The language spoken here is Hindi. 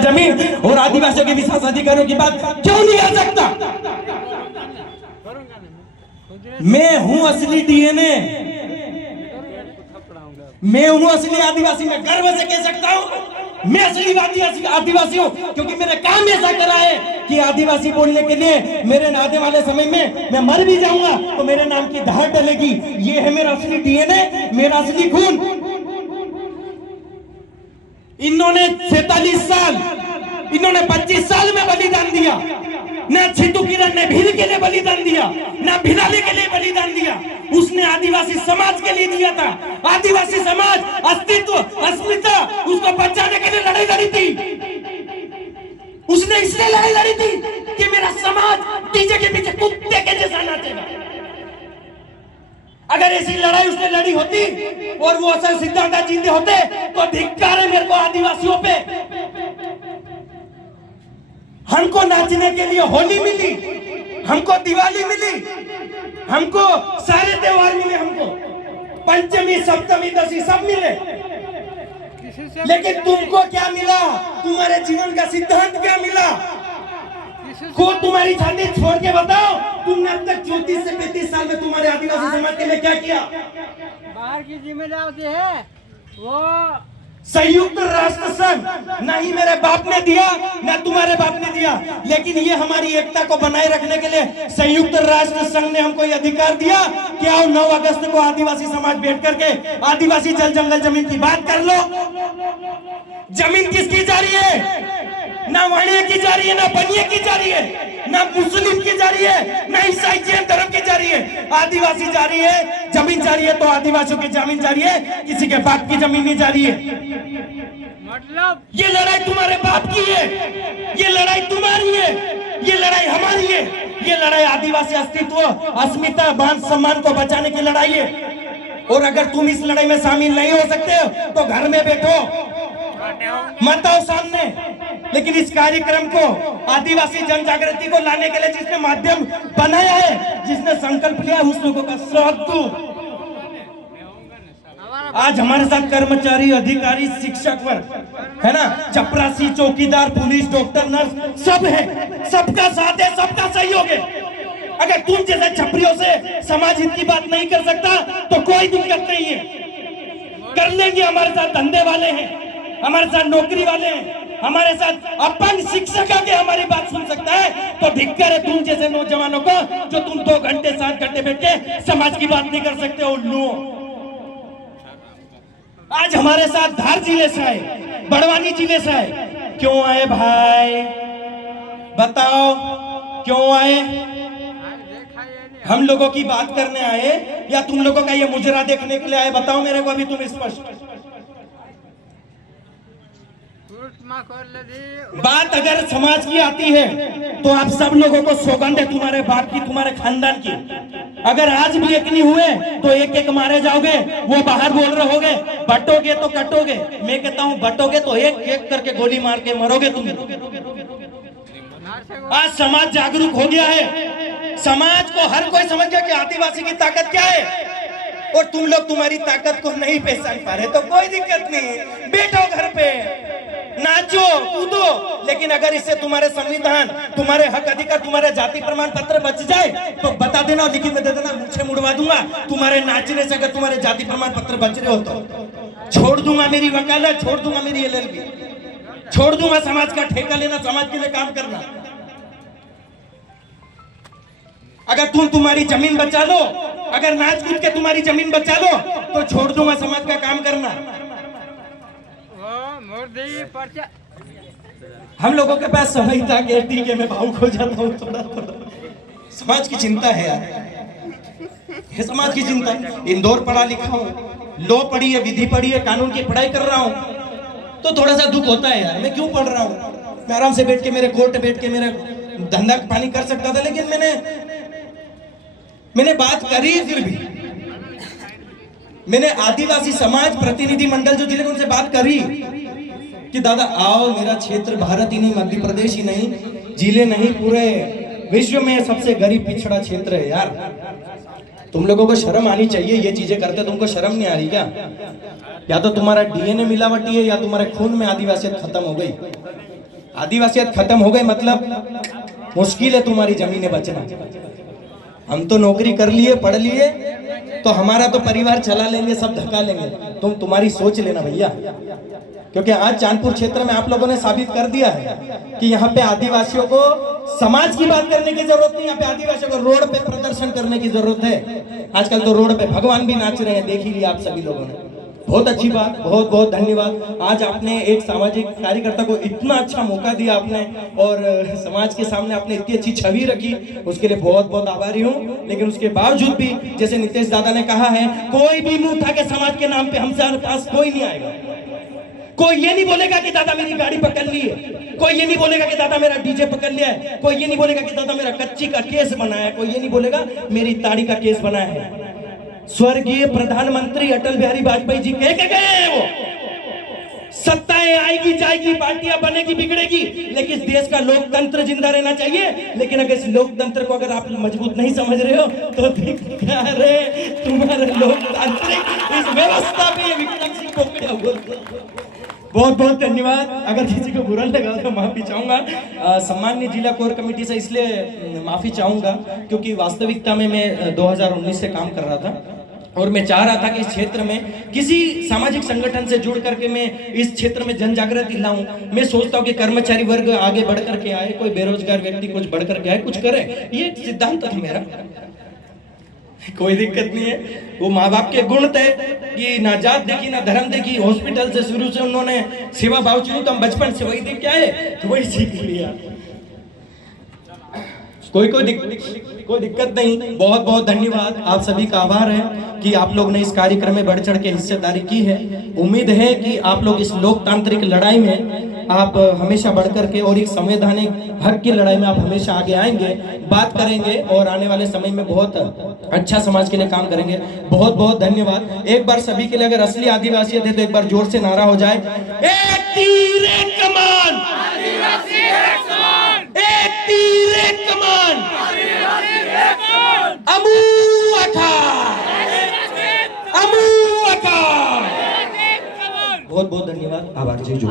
जमीन और आदिवासियों के विशेष अधिकारों की बात क्यों नहीं कर सकता? मैं हूं असली डीएनए, मैं हूं असली आदिवासी। मैं गर्व से कह सकता हूं मैं असली आदिवासी हूं, क्योंकि मेरा काम ऐसा करा है कि आदिवासी बोलने के लिए मेरे आने वाले समय में मैं मर भी जाऊंगा तो मेरे नाम की धार डलेगी। ये है मेरा असली डीएनए, मेरा असली खून। इन्होंने 47 साल, इन्होंने 25 साल में बलिदान दिया। ना छिटू किरण ने भील के लिए बलिदान दिया, ना भिलाली के लिए बलिदान दिया। उसने आदिवासी समाज के लिए दिया था। आदिवासी समाज अस्तित्व, अस्मिता उसको बचाने के लिए लड़ाई लड़ी थी। उसने इसलिए लड़ाई लड़ी थी कि मेरा समाज डीजे के पीछे कुत्ते के जैसा नाचेगा। अगर ऐसी लड़ाई उसने लड़ी होती और वो असल सिद्धांत जीते होते तो धिक्कार है मेरे को आदिवासियों पे। हमको नाचने के लिए होली मिली, हमको दिवाली मिली, हमको सारे त्योहार मिले, हमको पंचमी सप्तमी दशमी सब मिले, लेकिन तुमको क्या मिला? तुम्हारे जीवन का सिद्धांत क्या मिला? खुद तुम्हारी छाती छोड़ के बताओ, तुमने अब तक 34 से 35 साल में तुम्हारे आदिवासी समाज के लिए क्या किया? बाहर की जिम्मेदारी है वो संयुक्त राष्ट्र संघ ना ही मेरे बाप ने दिया ना तुम्हारे बाप ने दिया, लेकिन ये हमारी एकता को बनाए रखने के लिए संयुक्त राष्ट्र संघ ने हमको ये अधिकार दिया कि आओ 9 अगस्त को आदिवासी समाज बैठ करके आदिवासी जल जंगल जमीन की बात कर लो। जमीन किसकी जा रही है? ना वाणिये की जा रही है, ना बनिये की जा रही है, ना मुस्लिम की जा रही है, ना ईसाई जैन धर्म की जा रही है। आदिवासी जा रही है, जमीन जा रही है तो आदिवासियों की जमीन जा रही है, किसी के बाप की जमीन नहीं जा रही है। मतलब ये लड़ाई तुम्हारे बाप की है, ये लड़ाई तुम्हारी है, ये लड़ाई हमारी है। ये लड़ाई आदिवासी अस्तित्व, अस्मिता, मान सम्मान को बचाने की लड़ाई है। और अगर तुम इस लड़ाई में शामिल नहीं हो सकते तो घर में बैठो, मत आओ सामने। लेकिन इस कार्यक्रम को आदिवासी जन जागृति को लाने के लिए जिसने माध्यम बनाया है, जिसने संकल्प लिया, उस लोगों का स्वागत दो। आज हमारे साथ कर्मचारी, अधिकारी, शिक्षक वर्ग है ना, चपरासी, चौकीदार, पुलिस, डॉक्टर, नर्स सब है। सबका साथ है, सबका सहयोग है। अगर तुम जैसे छपरियों से समाज हित की बात नहीं कर सकता तो कोई दिक्कत नहीं है, कर लेंगे। हमारे साथ धंधे वाले हैं, हमारे साथ नौकरी वाले हैं, हमारे साथ अपंग शिक्षक आके हमारी बात सुन सकता है। तो धिक्कार है तुम जैसे नौजवानों को जो तुम 2 घंटे 7 घंटे बैठ के समाज की बात नहीं कर सकते। उल्लू आज हमारे साथ धार जिले से आए, बड़वानी जिले से आए। क्यों आए भाई बताओ, क्यों आए? हम लोगों की बात करने आए या तुम लोगों का ये मुजरा देखने के लिए आए? बताओ मेरे को अभी तुम स्पष्ट बात। अगर समाज की आती है तो आप सब लोगों को सौगंध है, तुम्हारे बाप की, तुम्हारे खानदान की। अगर आज भी एक नहीं हुए तो एक एक मारे जाओगे। वो बाहर बोल रहे होगे बटोगे तो कटोगे, मैं कहता हूँ बटोगे तो एक एक करके गोली मार के मरोगे तुम। आज समाज जागरूक हो गया है, समाज को हर कोई समझ गया कि आदिवासी की ताकत क्या है, और तुम लोग तुम्हारी ताकत को नहीं पहचान पा रहे तो कोई दिक्कत नहीं, बैठो घर पे, नाचो कूदो। लेकिन अगर इससे तुम्हारे संविधान, तुम्हारे हक अधिकार, तुम्हारे जाति प्रमाण पत्र बच जाए तो बता देना, लिखित में दे देना, मुझे मुड़वा दूंगा। तुम्हारे नाचने से अगर तुम्हारे जाति प्रमाण पत्र बच रहे हो तो छोड़ दूंगा मेरी वकालत, छोड़ दूंगा मेरी LLB, छोड़ दूंगा समाज का ठेका लेना, समाज के लिए काम करना। अगर तुम तुम्हारी जमीन बचा लो, अगर नाच कूद के तुम्हारी जमीन बचा लो तो छोड़ दूंगा समाज का काम करना। हम लोगों के पास समय था कि ठीक है मैं भावुक हो जाता हूँ थोड़ा थोड़ा। समाज की चिंता है यार, ये समाज की चिंता। इंदौर पढ़ा लिखा हूँ, लॉ पढ़ी है, विधि पढ़ी है, कानून की पढ़ाई कर रहा हूँ, तो थोड़ा सा दुख होता है यार। मैं क्यों पढ़ रहा हूँ? मैं आराम से बैठ के मेरे कोर्ट बैठ के मेरा धंधा पानी कर सकता था, लेकिन मैंने बात करी। फिर भी मैंने आदिवासी समाज प्रतिनिधि मंडल जो जिले उनसे बात करी कि दादा आओ, मेरा क्षेत्र भारत ही नहीं, मध्य प्रदेश ही नहीं, जिले नहीं, पूरे विश्व में सबसे गरीब पिछड़ा क्षेत्र है यार। तुम लोगों को शर्म आनी चाहिए, ये चीजें करते तुमको शर्म नहीं आ रही क्या? या तो तुम्हारा DNA मिलावटी है या तुम्हारे खून में आदिवासियत खत्म हो गई। आदिवासियत खत्म हो गई मतलब मुश्किल है तुम्हारी जमीनें बचना। हम तो नौकरी कर लिए, पढ़ लिए, तो हमारा तो परिवार चला लेंगे, सब धक्का लेंगे। तुम्हारी सोच लेना भैया, क्योंकि आज चांदपुर क्षेत्र में आप लोगों ने साबित कर दिया है कि यहाँ पे आदिवासियों को समाज की बात करने की जरूरत नहीं, यहाँ पे आदिवासियों को रोड पे प्रदर्शन करने की जरूरत है। आजकल तो रोड पे भगवान भी नाच रहे हैं, देख ही लिया आप सभी लोगों ने। बहुत अच्छी बात, बहुत बहुत धन्यवाद। आज आपने एक सामाजिक कार्यकर्ता को इतना अच्छा मौका दिया आपने, और समाज के सामने आपने इतनी अच्छी छवि रखी, उसके लिए बहुत बहुत आभारी हूँ। लेकिन उसके बावजूद भी जैसे नितेश दादा ने कहा है, कोई भी मुंह उठा के समाज के नाम पे हमसे पास कोई नहीं आएगा। कोई ये नहीं बोलेगा कि दादा मेरी गाड़ी पकड़ ली है, कोई ये नहीं बोलेगा कि दादा मेरा डीजे पकड़ लिया है, कोई ये नहीं बोलेगा कि दादा मेरा कच्ची का केस बनाया है, कोई ये नहीं बोलेगा मेरी ताड़ी का केस बनाया है। स्वर्गीय प्रधानमंत्री अटल बिहारी वाजपेयी जी कह के गए हैं, वो सत्ताएं आएगी जाएगी, पार्टियां बनेगी बिगड़ेगी, लेकिन इस देश का लोकतंत्र जिंदा रहना चाहिए। लेकिन अगर इस लोकतंत्र को अगर आप मजबूत नहीं समझ रहे हो तो धिक्कार है तुम्हारे लोकतांत्रिक इस व्यवस्था पे। विक्रम सिंह को बहुत बहुत धन्यवाद। अगर किसी को बुरा लगा तो माफी चाहूंगा। सम्मान्य जिला कोर कमेटी से इसलिए माफी चाहूंगा क्योंकि वास्तविकता में मैं 2019 से काम कर रहा था, और मैं चाह रहा था कि इस क्षेत्र में किसी सामाजिक संगठन से जुड़ करके मैं इस क्षेत्र में जन जागृति लाऊं। मैं सोचता हूं कि कर्मचारी वर्ग आगे बढ़ करके आए, कोई बेरोजगार व्यक्ति कुछ बढ़ करके आए, कुछ करे, ये सिद्धांत था मेरा। कोई दिक्कत नहीं है, वो माँ बाप के गुण थे कि ना जात देखी ना धर्म देखी। हॉस्पिटल से शुरू से उन्होंने सेवा भाव चुनी, तो हम बचपन से वही देख के आए, तो वही सीख लिया। कोई दिक्कत नहीं। बहुत बहुत धन्यवाद, आप सभी का आभार है कि आप लोग ने इस कार्यक्रम में बढ़ चढ़ के हिस्सेदारी की है। उम्मीद है कि आप लोग इस लोकतांत्रिक लड़ाई में आप हमेशा बढ़ कर के, और एक संवैधानिक हक की लड़ाई में आप हमेशा आगे आएंगे, बात करेंगे, और आने वाले समय में बहुत अच्छा समाज के लिए काम करेंगे। बहुत बहुत धन्यवाद। एक बार सभी के लिए, अगर असली आदिवासी थे तो एक बार जोर से नारा हो जाए, एक तीर एक कमान, एक तीर एक कमान, अमू अखार, अमू अखार। बहुत बहुत धन्यवाद, आभार जी। जो